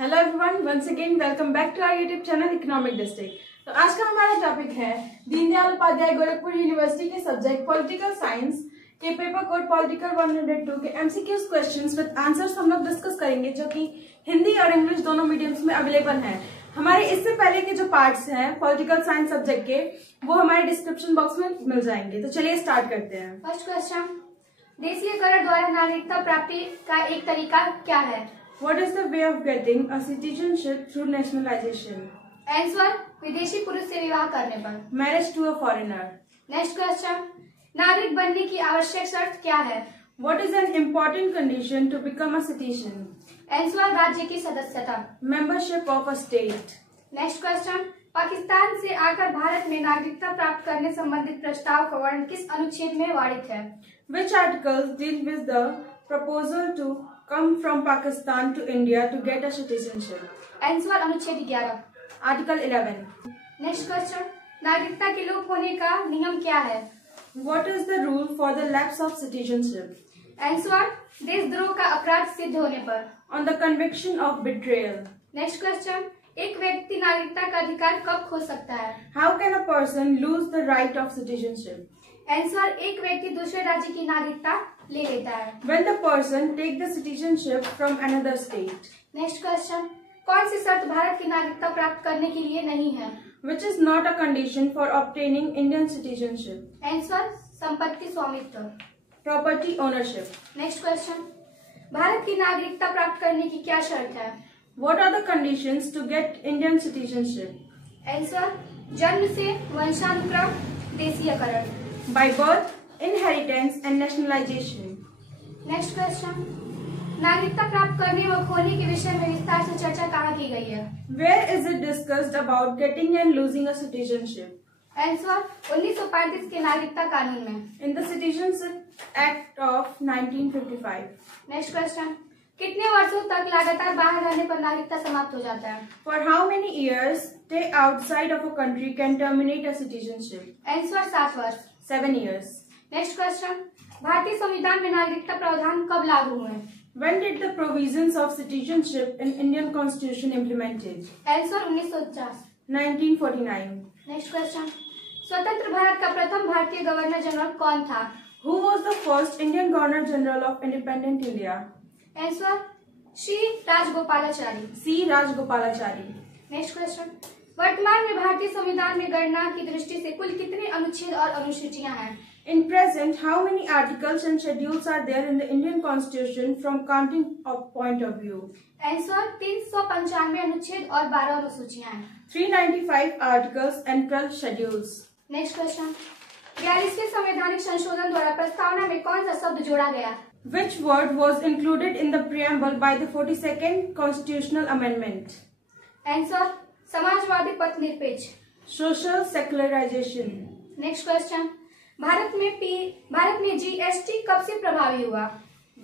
Hello everyone, once again welcome back to our YouTube channel economic district. तो आज का हमारा टॉपिक है दीनदयाल उपाध्याय गोरखपुर यूनिवर्सिटी के सब्जेक्ट पॉलिटिकल साइंस के पेपर कोड पॉलिटिकल 102 के एमसीक्यूज क्वेश्चंस विद आंसर्स हम लोग डिस्कस करेंगे, जो कि हिंदी और इंग्लिश दोनों मीडियम्स में अवेलेबल हैं। हमारे इससे पहले के जो पार्ट्स हैं पॉलिटिकल साइंस सब्जेक्ट के, वो हमारे डिस्क्रिप्शन बॉक्स में मिल जाएंगे। तो चलिए स्टार्ट करते हैं। फर्स्ट क्वेश्चन, देशीयकरण द्वारा नागरिकता प्राप्ति का एक तरीका क्या है? What is the way of getting a citizenship through nationalization? Answer, विदेशी पुरुष से विवाह करने पर। Marriage to a foreigner. Next question, नागरिक बनने की आवश्यक शर्त क्या है? What is an important condition to become a citizen? Answer, राज्य की सदस्यता। Membership of a state. Next question, Pakistan से आकर भारत में नागरिकता प्राप्त करने संबंधित प्रस्ताव का वर्णन किस अनुच्छेद में वारित है? Which articles deal with the proposal to come from Pakistan to India to get a citizenship? Answer, अनुच्छेद 11। Article 11. नेक्स्ट क्वेश्चन, नागरिकता के लोप होने का नियम क्या है? What is the rule for the lapse of citizenship? Answer, देशद्रोह का अपराध सिद्ध होने पर। On the conviction of betrayal. Next question, एक व्यक्ति नागरिकता का अधिकार कब खो सकता है? How can a person lose the right of citizenship? Answer, एक व्यक्ति दूसरे राज्य की नागरिकता ले लेता है। When the person take the citizenship from another state. Next question, कौन सी शर्त भारत की नागरिकता प्राप्त करने के लिए नहीं है? Which is not a condition for obtaining Indian citizenship. Answer, संपत्ति स्वामित्व। Property ownership. Next question, Bharat की नागरिकता प्राप्त करने की क्या शर्त है? What are the conditions to get Indian citizenship? Answer, जन्म से, वंशानुक्रम, देशीयकरण। By birth, inheritance and nationalization. Next question, नागरिकता प्राप्त करने व खोने के विषय में विस्तार से चर्चा कहाँ की गई है? Where is it discussed about getting and losing a citizenship? Answer, 1935 के नागरिकता कानून में। In the Citizenship Act of 1955. Next question, कितने वर्षों तक लगातार बाहर रहने पर नागरिकता समाप्त हो जाता है? For how many years stay outside of a country can terminate a citizenship? Answer, 7 वर्ष। 7 years. नेक्स्ट क्वेश्चन, भारतीय संविधान में नागरिकता प्रावधान कब लागू हुए? When did the provisions of citizenship in Indian Constitution implemented? Answer, 1949। 1949. Next question, स्वतंत्र भारत का प्रथम भारतीय गवर्नर जनरल कौन था? Who was the first Indian Governor General of independent India? Answer, Shri Rajagopalachari. C. Rajgopalachari. Next question, वर्तमान में भारतीय संविधान में गणना की दृष्टि से कुल कितने अनुच्छेद और अनुसूचियां हैं? In present, how many articles and schedules are there in the Indian Constitution from counting of point of view? Answer, 395 अनुच्छेद और 12 अनुसूचियां हैं। 395 articles and 12 schedules. Next question, 42वें संवैधानिक संशोधन द्वारा प्रस्तावना में कौन सा शब्द जोड़ा गया? Which word was included in the preamble by the 42nd Constitutional Amendment? Answer, Samajwadi पथ निरपेक्ष। Social secularization. Next question, Bharat में जीएसटी कब से प्रभावी हुआ?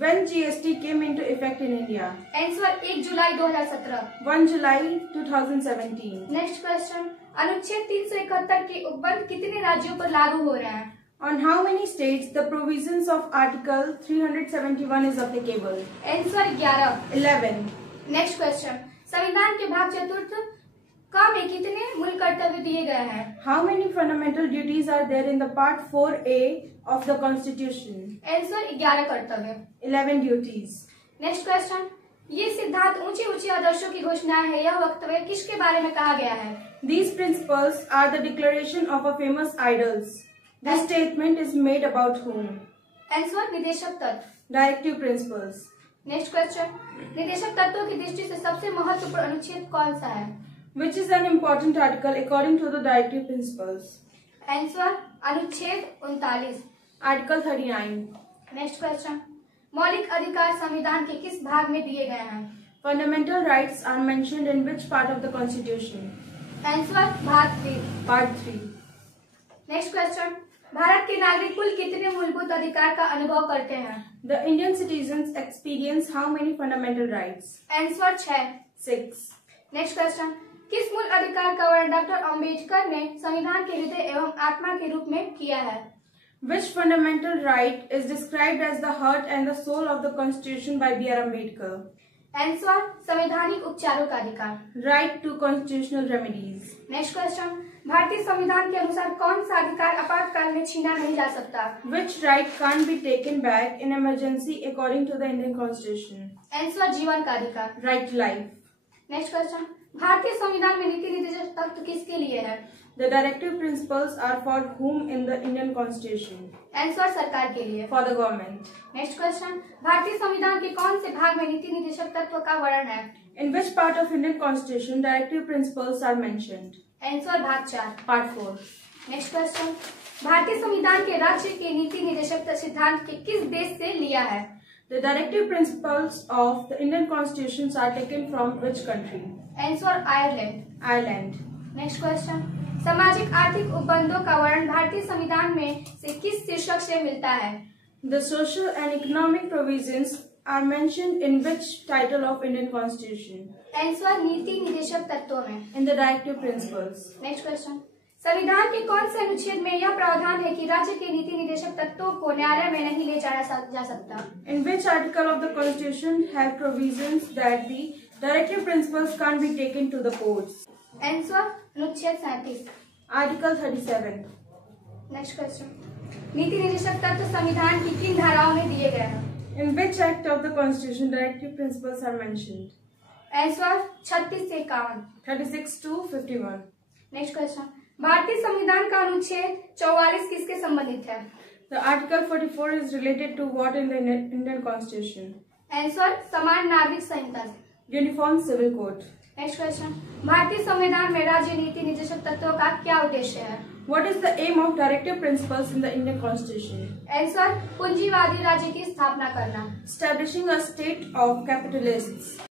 When GST came into effect in India? Answer, 1 July 2017। 1 July 2017. Next question, अनुच्छेद 371 के उपबंध कितने राज्यों पर लागू हो रहे हैं? On how many states the provisions of Article 371 is applicable? Answer, 11। 11. Next question, संविधान के भाग चतुर्थ क में कितने मूल कर्तव्य दिए गए हैं? How many fundamental duties are there in the Part 4A of the Constitution? Answer, 11 कर्तव्य। 11 duties. नेक्स्ट क्वेश्चन, ये सिद्धांत ऊंचे ऊंचे आदर्शों की घोषणा है। यह वक्तव्य किसके बारे में कहा गया है? These principles are the declaration of a famous idols. This statement is made about whom? Answer, निदेशक तत्व। Directive principles. नेक्स्ट क्वेश्चन, निदेशक तत्वों की दृष्टि से सबसे महत्वपूर्ण अनुच्छेद कौन सा है? Which is an important article according to the directive principles? Answer, अनुच्छेद 39। Article 39. नेक्स्ट क्वेश्चन, मौलिक अधिकार संविधान के किस भाग में दिए गए हैं? Fundamental rights are mentioned in which part of the Constitution? Answer, भाग 3। Part 3. नेक्स्ट क्वेश्चन, भारत के नागरिक कुल कितने मूलभूत अधिकार का अनुभव करते हैं? The Indian citizens experience how many fundamental rights? Answer, 6। 6. Next question, किस मूल अधिकार का वर्णन डॉक्टर अम्बेडकर ने संविधान के हृदय एवं आत्मा के रूप में किया है? Which fundamental right is described as the heart and the soul of the Constitution by B.R. Ambedkar? Answer संवैधानिक उपचारों का अधिकार। Right to constitutional remedies. Next question, भारतीय संविधान के अनुसार कौन सा अधिकार आपातकाल में छीना नहीं जा सकता? Which right can't be taken back in emergency according to the Indian Constitution? Answer जीवन का अधिकार। Right to life. Next question, भारतीय संविधान में नीति निर्देशक तत्व किसके लिए है? The directive principles are for whom in the Indian Constitution? Answer सरकार के लिए। For the government. Next question, भारतीय संविधान के कौन से भाग में नीति निर्देशक तत्व का वर्णन है? In which part of Indian Constitution directive principles are mentioned? Answer भाग 4। Part 4. नेक्स्ट क्वेश्चन, भारतीय संविधान के राज्य के नीति निर्देशक सिद्धांत के किस देश से लिया है? The directive principles of the Indian Constitutions are taken from which country? Answer Ireland. Ireland. Next question, सामाजिक आर्थिक उपबंधों का वर्णन भारतीय संविधान में से किस शीर्षक से मिलता है? The social and economic provisions are mentioned in which title of Indian Constitution? Answer नीति निर्देशक तत्वों में। In the directive principles. Next question, संविधान के कौन से अनुच्छेद में यह प्रावधान है कि राज्य के नीति निर्देशक तत्वों को न्यायालय में नहीं ले जाया जा सकता? In which article of the Constitution have provisions that the directive principles can't be taken to the courts? Answer अनुच्छेद 37। Article 37. नेक्स्ट क्वेश्चन, नीति निर्देशक तत्व संविधान की किन धाराओं में दिए गए हैं? In which act of the Constitution directive principles are mentioned? Answer 36 से 51। 36 to 51. नेक्स्ट क्वेश्चन, भारतीय संविधान का अनुच्छेद 44 किसके संबंधित है? The Article 44 is related to what in the Indian Constitution? Answer समान नागरिक संहिता। Uniform Civil Code. Next question, भारतीय संविधान में राज्य नीति निर्देशक तत्वों का क्या उद्देश्य है? What is the aim of directive principles in the Indian Constitution? Answer पूंजीवादी राज्य की स्थापना करना। Establishing a state of capitalists.